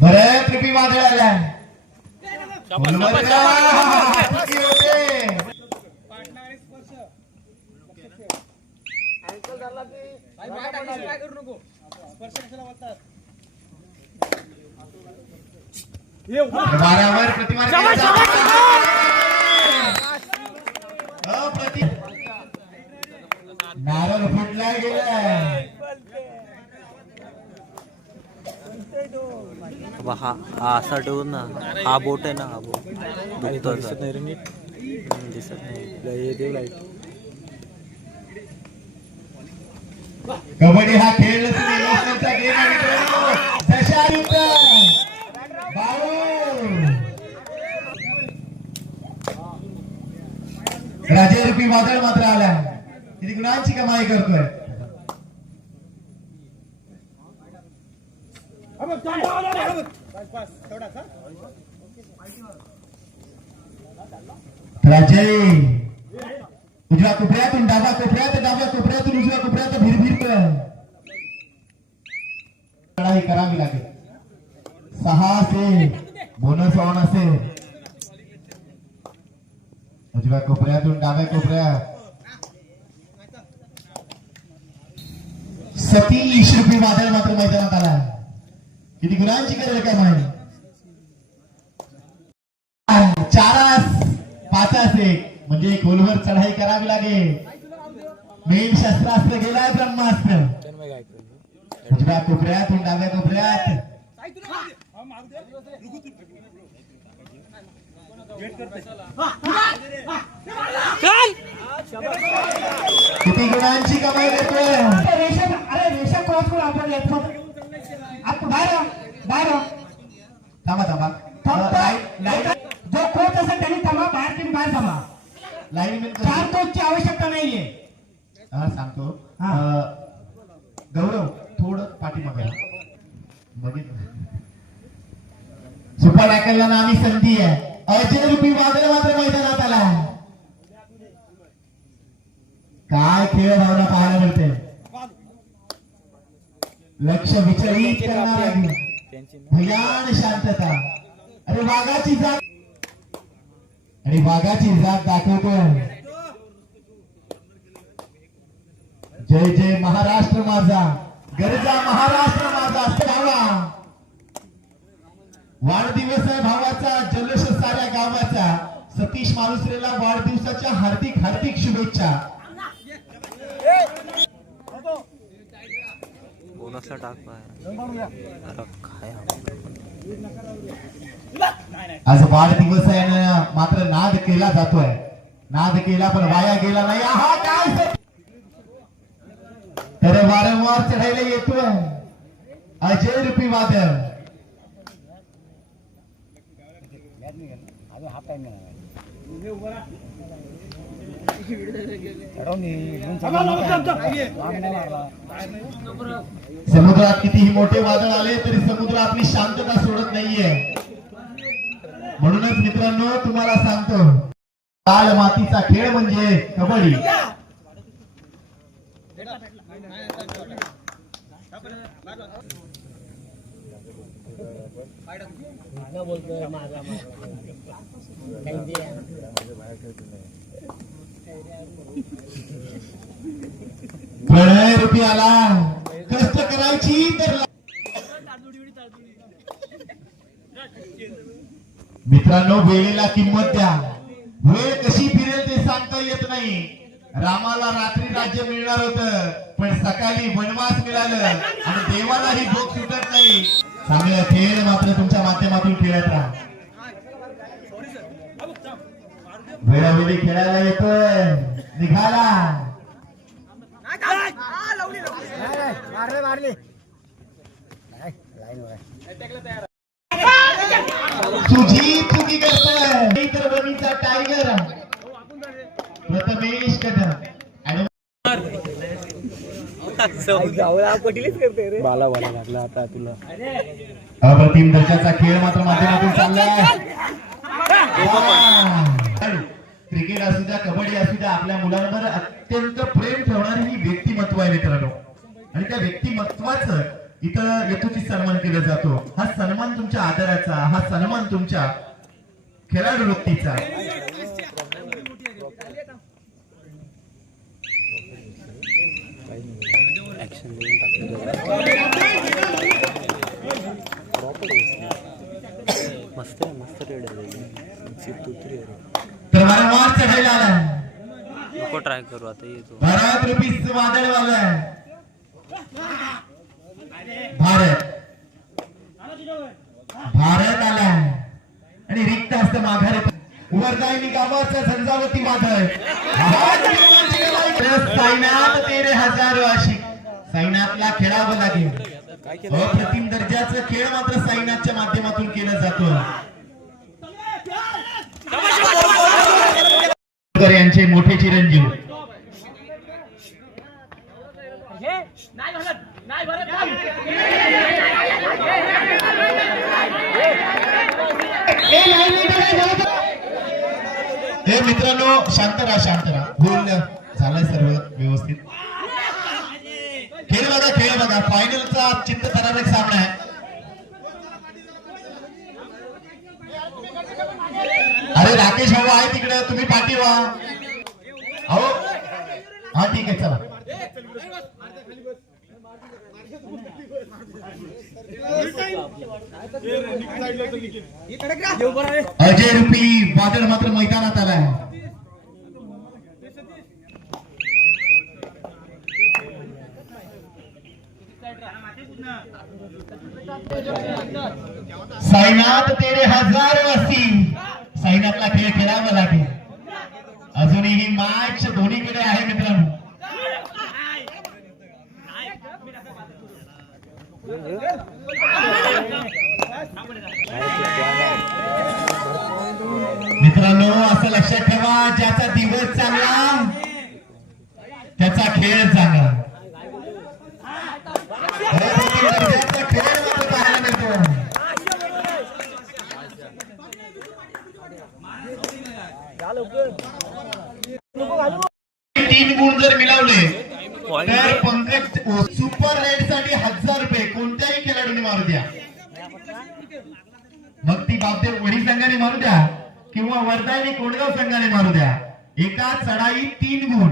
बरं ट्रिपी वादळ आल्या बारावर प्रतिमार नारळ फुटला गेला हा असा ठेवून ना हा बोट आहे ना हा बोट दिसत नाही रे नीट दिसत नाही लाईट कबड्डी हा खेळ इमोशनलचा गेम आहे मित्रांनो दशायुक्त राजे रूपी वादळ मात्र आला किती गुणांची कमाई करतोय राजे उजव्या कोपऱ्यातून डाव्या कोपऱ्यातून उजव्या कोपऱ्यात भिरभिर लढाई करावी लागेल 6 से बोनस ऑन असेल उजव्या कोपऱ्यातून डाव्या कोपऱ्यात 27 रुपये वादळ मात्र मैदानात आला किती गुणांची करेल का माहिती 4-5 म्हणजे खोलवर चढाई करावी लागेल मेन शस्त्रास्त्र गेलाय ब्रह्मास्त्र उजव्या कोपऱ्यातून डाव्या कोपऱ्यात किती गुणांची कमाई करतोय रेषा क्रॉस करून आपण थांबा जो कोच असेल त्यांनी थांबा बाहेर थांबा लाईन चार कोचची आवश्यकता नाहीये सांगतो गौरव थोडं पाठीमागे सुपर टॅकलला नामी संधी आहे अजय रुपी वादळ मात्र मैदानात आला काय खेळ भावना पाहायला मिळते लक्ष विचलित करणारी भयान शांतता अरे वाघाची जात आणि वाघाची जात दाखवतोय जय जय महाराष्ट्र माझा गरजा महाराष्ट्र माझा भावा वाढदिवस आहे भावाचा जल्लोष साऱ्या गावाचा सतीश मालुसरेला वाढदिवसाच्या हार्दिक हार्दिक शुभेच्छा बोनसला टाक आज वाढदिवस आहे ना मात्र नाद केला जातोय नाद केला पण वाया गेला नाही हा काय तर वारंवार चढायला येतोय अजय रुपी वादळ समुद्रात कितीही मोठे वादळ आले तरी समुद्र आपली शांतता सोडत नाहीये म्हणूनच मित्रांनो तुम्हाला सांगतो लाल मातीचा खेळ म्हणजे कबड्डी प्रणय रुपी आला कष्ट करायची तर मित्रांनो वेळेला किंमत द्या वेळ कशी फिरेल ते सांगता येत नाही रामाला रात्री राज्य मिळणार होतं पण सकाळी वनवास मिळालं आणि देवालाही भोग सुटत नाही चांगला खेळ मात्र तुमच्या माध्यमातून खेळत राहा वेळोवेळी खेळायला येतोय निघाला तुझी चुकी करतोय बनीचा टायगर प्रथमेश कदम बाला बाला लागला आता तुला अप्रतिम दर्जाचा खेळ मात्र माध्यमातून चाललाय क्रिकेट असू द्या कबड्डी असू द्या आपल्या मुलांवर अत्यंत प्रेम ठेवणारी ही व्यक्तिमत्व आहे मित्रांनो आणि त्या व्यक्तिमत्वाचं इथं येतोची सन्मान केला जातो. हा सन्मान तुमच्या आदराचा, हा सन्मान तुमच्या खेळाडू वृत्तीचा. ऍक्शन देऊन टाकलं मस्त आहे, मस्त रेड आहे. तर वारंवार चढायला आला. नको ट्राय करू आता येतो. 12 रुपीज वादळ वाला भारत भारत आला आणि रिक्त हस्त माघारी वरदायनी गावाचा झंझावती वादळ. साईनाथ तेरे हजारो आशिक. साईनाथला खेळावं लागेल. अप्रतिम दर्जाचा खेळ मात्र साईनाथच्या माध्यमातून केला जातो. यांचे मोठे चिरंजीव हे मित्रांनो, शांत राहा. बोल झालंय सर्व व्यवस्थित. खेळ बघा फायनलचा चित्तथरारक सामना आहे. अरे राकेश भाऊ आहे तिकडे, तुम्ही पाठी व्हा. अहो हा ठीक आहे चला. अजय रुपी वादळ मात्र मैदानात आलाय. साईनाथ तेरे हजारो असती. साईनाथला खेळ खेळावा लागेल. अजूनही मॅच दोन्हीकडे आहे मित्रांनो. मित्रांनो असं लक्षात ठेवा, ज्याचा दिवस चांगला त्याचा खेळ चांगला. खेळ मात्र पाहायला मिळतो. 3 गुण जर मिळवले तर पंकज सुपर रेड साठी 1000 रुपये कोणत्याही खेळाडूने मारू द्या. मग ती बाबदेव वडी संघाने मारू द्या किंवा वर्धानी कोंडगाव संघाने मारू द्या. एका चढाई 3 गुण.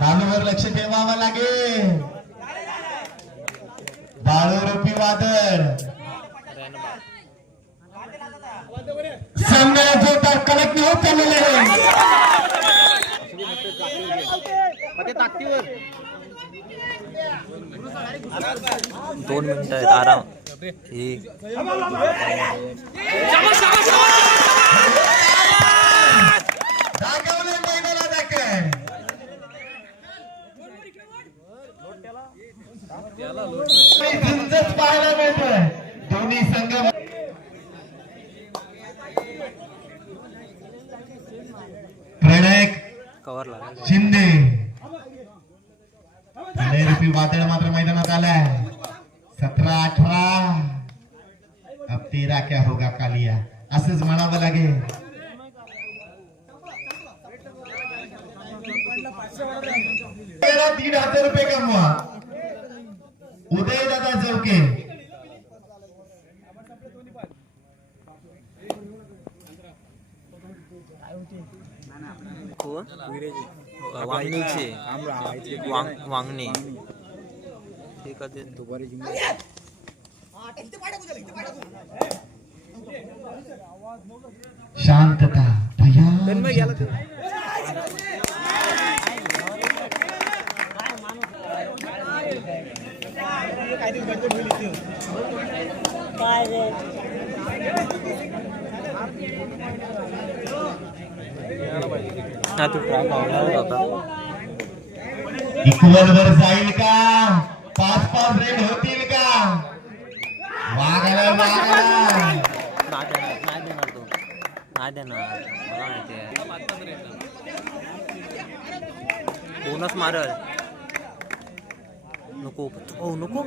बालूवर लक्ष ठेवावं लागेल. बाळूरूपी वादळ संघाचा तर कडक होत चाललेला आहे. 2 मिनिटं आहेत आराम. पाहायला मिळतोय दोन्ही संघ. प्रणय कव्हर लागेल. शिंदे प्रणयरूपी वादळ मात्र मैदानात आलाय. 17-18 अब 13 क्या होगा कालिया असंच म्हणावं लागेल. ₹1,500 कमवा. उदय दादा चौके कोण? वांगणीचे वांगणी हे कधी शांतता भैया. इक्वल वर जाईल का? 5-5 रेड होतील का? वागायला नाही देणार तो. नाही देणार. मला माहिती आहे. बोनस मारल. नको भाऊ नको